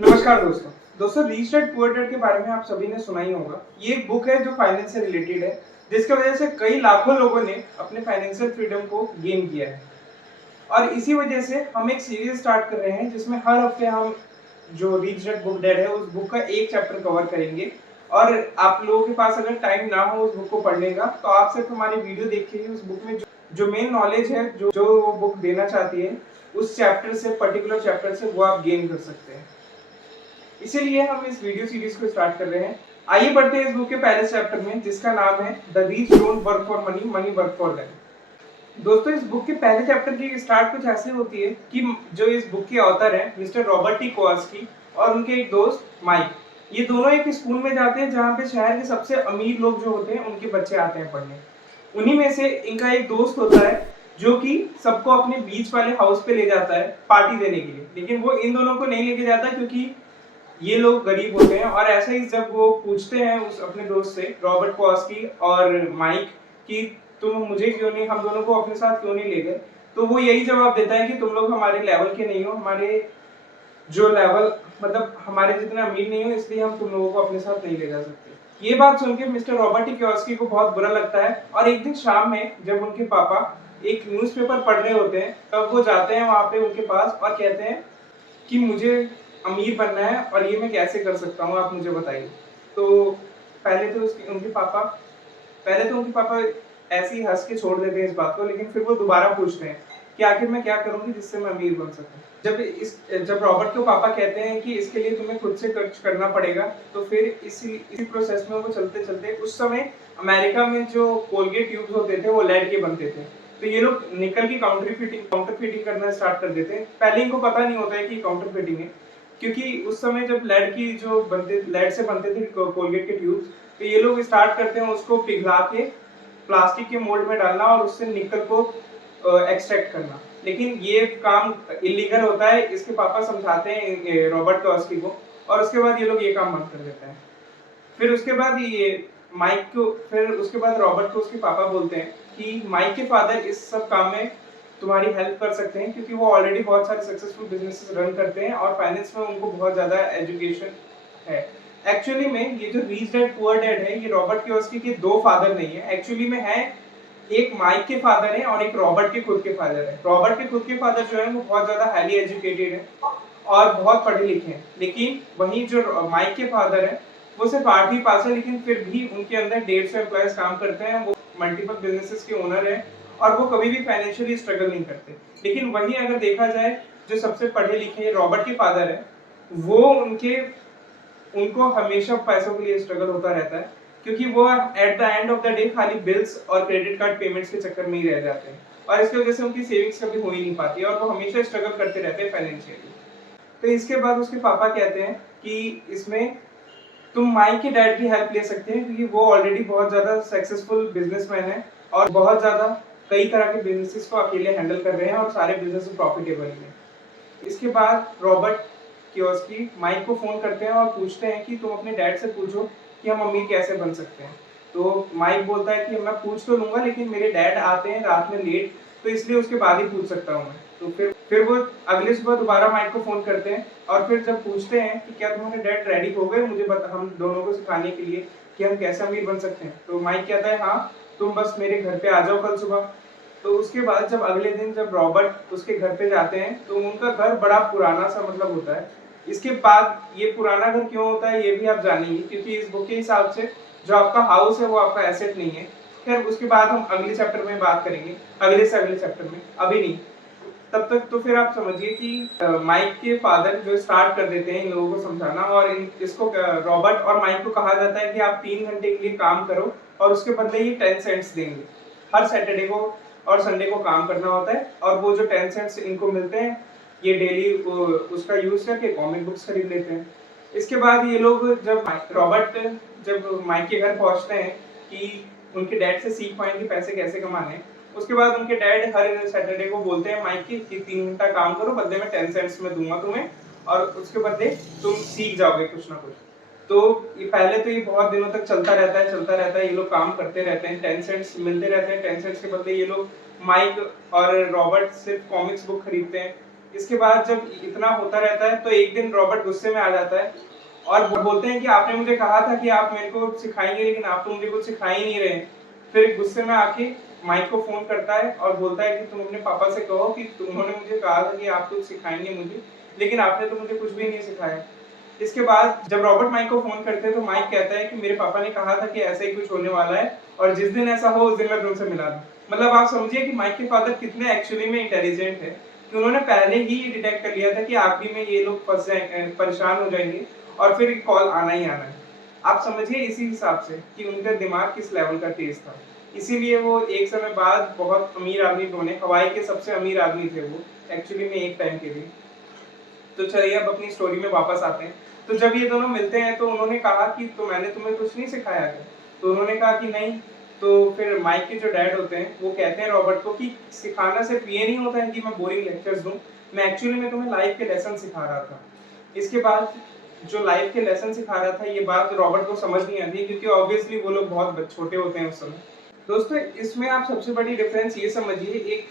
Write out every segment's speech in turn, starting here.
नमस्कार दोस्तों rich dad poor dad के बारे में आप सभी ने सुना ही होगा। ये एक बुक है जो फाइनेंस से रिलेटेड है, जिसकी वजह से कई लाखों लोगों ने अपने फाइनेंशियल फ्रीडम को गेन किया है। और इसी वजह से हम एक सीरीज स्टार्ट कर रहे हैं जिसमें हर हफ्ते हम जो रिच डैड पुअर डैड है उस बुक का एक चैप्टर कवर करेंगे। और आप लोगों के पास अगर टाइम ना हो उस बुक को पढ़ने का, तो आप सिर्फ हमारी वीडियो देख के ही उस बुक में जो मेन नॉलेज है जो वो बुक देना चाहती है, उस चैप्टर से, पर्टिकुलर चैप्टर से, वो आप गेन कर सकते हैं। इसीलिए हम इस वीडियो सीरीज को स्टार्ट कर रहे हैं। आइए बढ़ते हैं इस बुक के पहले चैप्टर में, जिसका नाम है the rich don't work for money, money work for them. दोस्तों, इस बुक के पहले चैप्टर की स्टार्ट कुछ ऐसे होती है कि जो इस बुक के ऑथर हैं मिस्टर रॉबर्ट टी कियोसाकी और उनके एक दोस्त माइक, ये दोनों एक स्कूल में जाते हैं जहाँ पे शहर के सबसे अमीर लोग जो होते हैं उनके बच्चे आते हैं पढ़ने। उन्हीं में से इनका एक दोस्त होता है जो कि सबको अपने बीच वाले हाउस पे ले जाता है पार्टी देने के लिए, लेकिन वो इन दोनों को नहीं लेके जाता क्योंकि ये लोग गरीब होते हैं। और ऐसे ही जब वो पूछते हैं उस अपने दोस्त से, रॉबर्ट कियोसाकी और माइक, कि तुम मुझे क्यों नहीं, हम दोनों को अपने साथ क्यों नहीं ले गए, तो वो यही जवाब देता है कि तुम लोग हमारे लेवल के नहीं हो, हमारे जो लेवल, मतलब हमारे जितना अमीर नहीं हो, इसलिए हम तुम लोगों को अपने साथ नहीं ले जा सकते। ये बात सुन के मिस्टर रॉबर्ट टी कियोसाकी को बहुत बुरा लगता है। और एक दिन शाम में जब उनके पापा एक न्यूज़पेपर पढ़ रहे होते हैं, तब वो जाते हैं वहां पे उनके पास और कहते हैं कि मुझे अमीर बनना है और ये मैं कैसे कर सकता हूँ, आप मुझे बताइए। तो पहले तो उसके उनके पापा पहले तो उनके पापा ऐसे ही हंस के छोड़ देते हैं इस बात को, लेकिन फिर वो दोबारा पूछते हैं कि आखिर मैं क्या करूंगी जिससे मैं अमीर बन सकूं। जब रॉबर्ट के पापा कहते हैं कि इसके लिए तुम्हें खुद से खर्च करना पड़ेगा, तो फिर इसी प्रोसेस में वो चलते चलते, उस समय अमेरिका में जो कोलगेट ट्यूब्स होते थे वो लेड के बनते थे, तो ये लोग निकल की काउंटर फिटिंग करना स्टार्ट कर देते हैं। पहले इनको पता नहीं होता है कि काउंटर फिटिंग है, क्योंकि उस समय जब लेड से बनते थे कोलगेट के ट्यूब्स, तो ये लोग स्टार्ट करते हैं उसको पिघला के प्लास्टिक के मोल्ड में डालना और उससे निकल को एक्सट्रैक्ट करना। लेकिन ये काम इलीगल होता है, इसके पापा समझाते हैं रॉबर्ट कियोसाकी को, और उसके बाद ये लोग ये काम बंद कर देते हैं। फिर उसके बाद रॉबर्ट को उसके पापा बोलते हैं कि माइक के फादर इस सब काम में तुम्हारी हेल्प कर सकते हैं, क्योंकि वो ऑलरेडी बहुत सारे सक्सेसफुल बिजनेसेस रन करते हैं और फाइनेंस में उनको बहुत ज्यादा एजुकेशन है। एक्चुअली में ये जो रिच डैड पुअर डैड है, ये रॉबर्ट कियोसाकी के दो फादर नहीं है, एक्चुअली में है एक माइक के फादर है और एक रॉबर्ट के खुद के फादर है। रॉबर्ट के खुद के फादर जो है वो बहुत ज्यादा हाईली एजुकेटेड है और बहुत पढ़े लिखे हैं, लेकिन वहीं जो माइक के फादर है वो सिर्फ 8वीं पास है, लेकिन फिर भी उनके अंदर 150 एम्प्लॉयज काम करते हैं, वो मल्टीपल बिजनेसेस के ओनर है और वो कभी भी फाइनेंशियली स्ट्रगल नहीं करते। लेकिन वहीं अगर देखा जाए, जो सबसे पढ़े लिखे रॉबर्ट के फादर है, वो उनको हमेशा पैसों के लिए स्ट्रगल होता रहता है, क्योंकि वो at the end of the day खाली बिल्स और क्रेडिट कार्ड पेमेंट्स के चक्कर में ही रह जाते हैं, और इसकी वजह से उनकी सेविंग्स कभी हो ही नहीं पाती और वो हमेशा स्ट्रगल करते रहते हैं फाइनेंशियली। तो इसके बाद उसके पापा कहते हैं कि इसमें तुम माइक के डैड की हेल्प ले सकते हैं, क्योंकि वो ऑलरेडी बहुत ज्यादा सक्सेसफुल बिजनेसमैन है और बहुत ज्यादा कई तरह के बिजनेसेस को अकेले हैंडल कर रहे हैं और सारे बिजनेस प्रॉफिटेबल हैं। इसके बाद रॉबर्ट कियोसाकी माइक को फोन करते हैं और पूछते हैं कि तुम अपने डैड से पूछो कि हम अमीर कैसे बन सकते हैं। तो माइक बोलता है कि मैं पूछ तो लूंगा, लेकिन मेरे डैड आते हैं रात में लेट, तो इसलिए उसके बाद ही पूछ सकता हूँ मैं। तो फिर वो अगले सुबह दोबारा माइक को फोन करते हैं और फिर जब पूछते हैं कि क्या तुम्हारे डैड रेडी हो गए मुझे हम दोनों को सिखाने के लिए कि हम कैसे अमीर बन सकते हैं, तो माइक कहता है हाँ, तुम बस मेरे घर पे आ जाओ कल सुबह। तो उसके बाद जब अगले दिन जब रॉबर्ट उसके घर पे जाते हैं, तो उनका घर बड़ा पुराना सा मतलब होता है। इसके बाद ये पुराना घर क्यों होता है ये भी आप जानेंगे, क्योंकि इस बुक के हिसाब से जो आपका हाउस है वो आपका एसेट नहीं है। खैर, उसके बाद हम अगले चैप्टर में बात करेंगे, अगले से अगले चैप्टर में, अभी नहीं। तब तक तो फिर आप समझिए कि माइक के फादर जो स्टार्ट कर देते हैं इन लोगों को समझाना, और इसको रॉबर्ट और माइक को कहा जाता है कि आप 3 घंटे के लिए काम करो और उसके बदले ये 10 सेंट्स देंगे। हर सैटरडे को और संडे को काम करना होता है, और वो जो 10 सेंट्स इनको मिलते हैं ये डेली उसका यूज करके कॉमिक बुक्स खरीद लेते हैं। इसके बाद ये लोग जब माइक के घर पहुंचते हैं कि उनके डैड से सीख पाएंगे पैसे कैसे कमाने हैं, उसके बाद उनके डैड हर सैटरडे को बोलते हैं माइक कि 3 घंटा काम करो, बदले में 10 सेंट्स में दूंगा तुम्हें, और उसके बदले तुम सीख जाओगे कुछ ना कुछ। तो ये बहुत दिनों तक चलता रहता है, ये लोग काम करते रहते हैं, 10 सेंट्स मिलते रहते हैं। 10 सेंट्स के बदले ये लोग, माइक और रॉबर्ट, सिर्फ कॉमिक्स बुक खरीदते हैं इसके बाद जब इतना होता रहता है तो एक दिन रॉबर्ट गुस्से में आ जाता है और बोलते हैं कि आपने मुझे कहा था कि आप मेरे को सिखाएंगे, लेकिन आप तो मुझे कुछ सिखा ही नहीं रहे। फिर गुस्से में आके माइक को फोन करता है और बोलता है कि तुम अपने पापा से कहो कि उन्होंने मुझे कहा था कि आप कुछ सिखाएंगे मुझे, लेकिन आपने तो मुझे कुछ भी नहीं सिखाया। इसके बाद जब रॉबर्ट माइक को फोन करते हैं तो माइक कहता है कि मेरे पापा ने कहा था कि ऐसा ही कुछ होने वाला है और जिस दिन ऐसा हो उस दिन मैं तुमसे मिला दूं। मतलब आप समझिए कि माइक के फादर कितने एक्चुअली में इंटेलिजेंट है कि उन्होंने पहले ही ये डिटेक्ट कर लिया था कि आखिरी में ये लोग फंस जाएंगे, परेशान हो जाएंगे और फिर कॉल आना ही आना है। आप समझिए इसी हिसाब से कि उनका दिमाग किस लेवल का तेज था। इसीलिए वो एक समय बाद बहुत अमीर आदमी बने, हवाई के सबसे अमीर आदमी थे वो एक्चुअली में एक टाइम के लिए। तो चलिए अब अपनी स्टोरी में वापस आते हैं। तो जब ये दोनों मिलते हैं तो उन्होंने कहा कि तो मैंने तुम्हें कुछ नहीं सिखाया क्या? तो उन्होंने कहा कि नहीं। तो फिर माइक के जो डैड होते हैं वो कहते हैं रॉबर्ट को कि सिखाना सिर्फ ये नहीं होता है कि मैं बोरिंग लेक्चर्स दूं, मैं एक्चुअली में तुम्हें लाइफ के लेसन सिखा रहा था। इसके बाद जो लाइफ के लेसन सिखा रहा था ये बात रॉबर्ट को समझ नहीं आती क्योंकि ऑब्वियसली वो लोग बहुत छोटे होते हैं उस समय। दोस्तों इसमें आप सबसे बड़ी डिफरेंस ये समझिए एक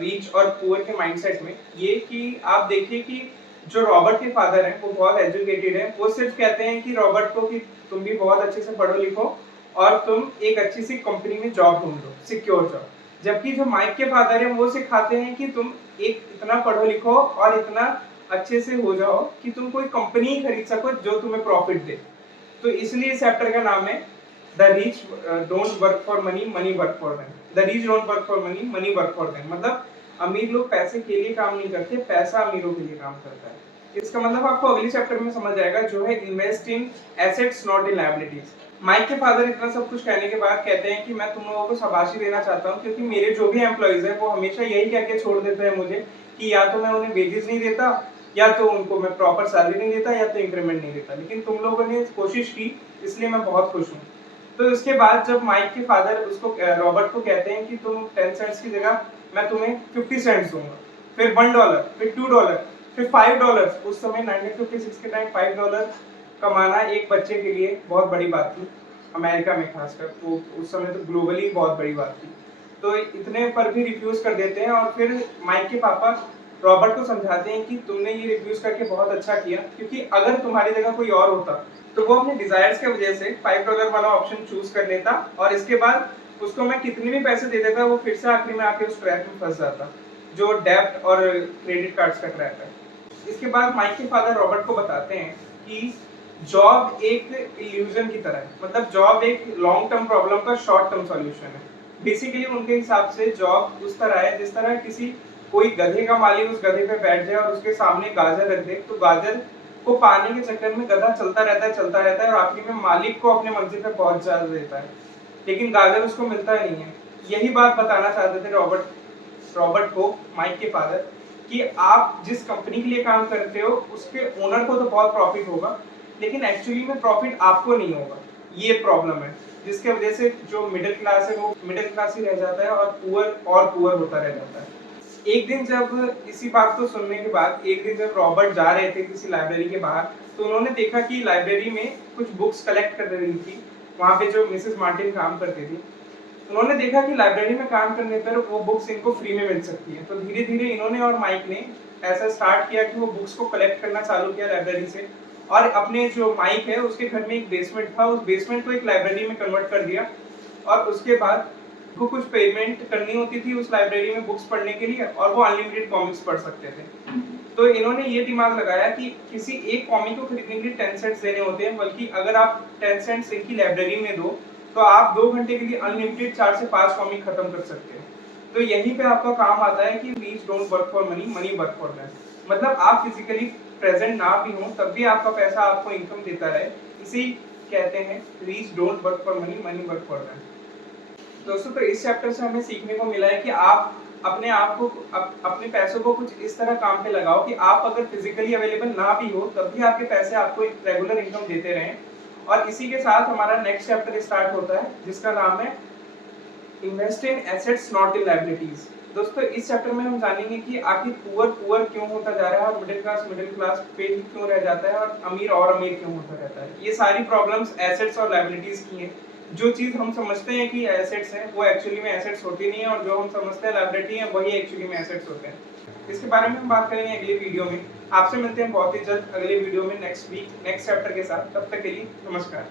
रिच और पुअर के माइंडसेट में, ये कि आप देखिए कि जो रॉबर्ट के फादर हैं वो बहुत एजुकेटेड हैं। वो सिर्फ कहते हैं कि रॉबर्ट को कि तुम भी बहुत अच्छे से पढ़ो लिखो और तुम एक अच्छी सी कंपनी में जॉब ढूंढ लो, सिक्योर जॉब। जबकि जो माइक के फादर हैं वो सिखाते हैं कि तुम एक इतना पढ़ो लिखो और इतना अच्छे से हो जाओ कि तुम कोई कंपनी खरीद सको जो तुम्हें प्रॉफिट दे। तो इसलिए इस चैप्टर का नाम है the rich don't work for money, money work for them. The rich don't work for money, money work for them. मतलब अमीर लोग पैसे के लिए काम नहीं करते, पैसा अमीरों के लिए काम करता है। इसका मतलब आपको अगले चैप्टर में समझ आएगा जो है invest in assets not in liabilities. Mike के फादर इतना सब कुछ कहने के बाद कहते हैं कि मैं तुम लोगों को शाबाशी देना चाहता हूँ क्योंकि मेरे जो भी एम्प्लॉइज है वो हमेशा यही कह के छोड़ देते हैं मुझे कि या तो मैं उन्हें वेजेस नहीं देता, या तो उनको मैं प्रॉपर सैलरी नहीं देता, या तो इंक्रीमेंट नहीं देता, लेकिन तुम लोगों ने कोशिश की इसलिए मैं बहुत खुश हूँ। तो इसके बाद जब माइक के फादर उसको रॉबर्ट को कहते हैं कि तुम 10 सेंट्स की जगह मैं तुम्हें 50 सेंट्स दूंगा, फिर $1, फिर $2, फिर $5। उस समय 1956 के टाइम $5 कमाना एक बच्चे के लिए बहुत बड़ी बात थी, अमेरिका में खासकर। तो उस समय तो ग्लोबली बहुत बड़ी बात थी। तो इतने पर भी रिफ्यूज कर देते हैं और फिर माइक के पापा रॉबर्ट को समझाते हैं कि तुमने ये रिफ्यूज करके बहुत अच्छा किया, क्योंकि अगर तुम्हारी जगह कोई और होता तो वो अपने डिजायर्स के वजह से $5 वाला ऑप्शन चूज कर लेता और इसके बाद उसको मैं कितने भी पैसे दे देता वो फिर से आखिरी में आके उस ट्रैप में फंस जाता जो डेब्ट और क्रेडिट कार्ड्स का ट्रैप है। इसके बाद माइक के फादर रॉबर्ट को बताते हैं कि जॉब एक इल्यूजन की तरह है। मतलब जॉब एक लॉन्ग टर्म प्रॉब्लम का शॉर्ट टर्म सॉल्यूशन है। बेसिकली उनके हिसाब से जॉब उस तरह है जिस तरह किसी कोई गधे का मालिक उस गधे पे बैठ जाए और उसके सामने गाजर रख दे, तो गाजर को पाने के चक्कर में गधा चलता रहता है और आखिरी में मालिक को अपने मंजिल पे पहुंच जा देता है, लेकिन गाजर उसको मिलता ही नहीं है। यही बात बताना चाहते थे रॉबर्ट को माइक के फादर कि आप जिस कंपनी के लिए काम करते हो उसके ओनर को तो बहुत प्रॉफिट होगा, लेकिन एक्चुअली में प्रॉफिट आपको नहीं होगा। ये प्रॉब्लम है जिसके वजह से जो मिडिल क्लास है वो मिडिल क्लास ही रह जाता है और पुअर होता रह जाता है। एक दिन जब इसी बात को सुनने के बाद एक दिन जब रॉबर्ट जा रहे थे किसी लाइब्रेरी के बाहर, तो उन्होंने देखा कि लाइब्रेरी में कुछ बुक्स कलेक्ट कर रही थी। वहाँ पे जो मिसेस मार्टिन काम करती थी, उन्होंने देखा कि लाइब्रेरी में काम करने पर वो बुक्स इनको फ्री में मिल सकती है। तो धीरे धीरे इन्होंने और माइक ने ऐसा स्टार्ट किया कि वो बुक्स को कलेक्ट करना चालू किया लाइब्रेरी से, और अपने जो माइक है उसके घर में एक बेसमेंट था, उस बेसमेंट को एक लाइब्रेरी में कन्वर्ट कर दिया। और उसके बाद को कुछ पेमेंट करनी होती थी उस लाइब्रेरी में बुक्स पढ़ने के लिए और वो अनलिमिटेड कॉमिक्स पढ़ सकते थे। तो इन्होंने ये दिमाग लगाया कि किसी एक कॉमिक को खरीदने के लिए 10 सेंट्स देने होते हैं, बल्कि अगर आप 10 सेंट्स इनकी लाइब्रेरी में दो तो आप 2 घंटे के लिए अनलिमिटेड 4 से 5 कॉमिक खत्म कर सकते हैं। तो यहीं पे आपका काम आता है कि reach don't work for money, money work for them. मतलब आप फिजिकली प्रेजेंट ना भी हो तब भी आपका पैसा आपको इनकम देता रहे, इसी कहते हैं reach don't work for money, money work for them. दोस्तों तो इस चैप्टर से हमें सीखने को मिला है कि आप अपने आप को अपने पैसों को कुछ इस तरह काम पे लगाओ कि आप अगर फिजिकली अवेलेबल ना भी हो तब भी आपके पैसे आपको एक रेगुलर इनकम देते रहें। और इसी के साथ हमारा नेक्स्ट चैप्टर स्टार्ट होता है जिसका नाम है invest in assets not in liabilities. दोस्तों इस चैप्टर में हम जानेंगे कि आखिर पुअर क्यों होता जा रहा है और मिडिल क्लास पे ही क्यों रह जाता है और अमीर क्यों होता रहता है। ये सारी प्रॉब्लम्स एसेट्स और लायबिलिटीज की हैं। जो चीज हम समझते हैं कि एसेट्स हैं वो एक्चुअली में एसेट्स होती नहीं है, और जो हम समझते हैं लायबिलिटी है वही एक्चुअली में एसेट्स होते हैं। इसके बारे में हम बात करेंगे अगले वीडियो में। आपसे मिलते हैं बहुत ही जल्द अगले वीडियो में नेक्स्ट वीक नेक्स्ट चैप्टर के साथ। तब तक के लिए नमस्कार।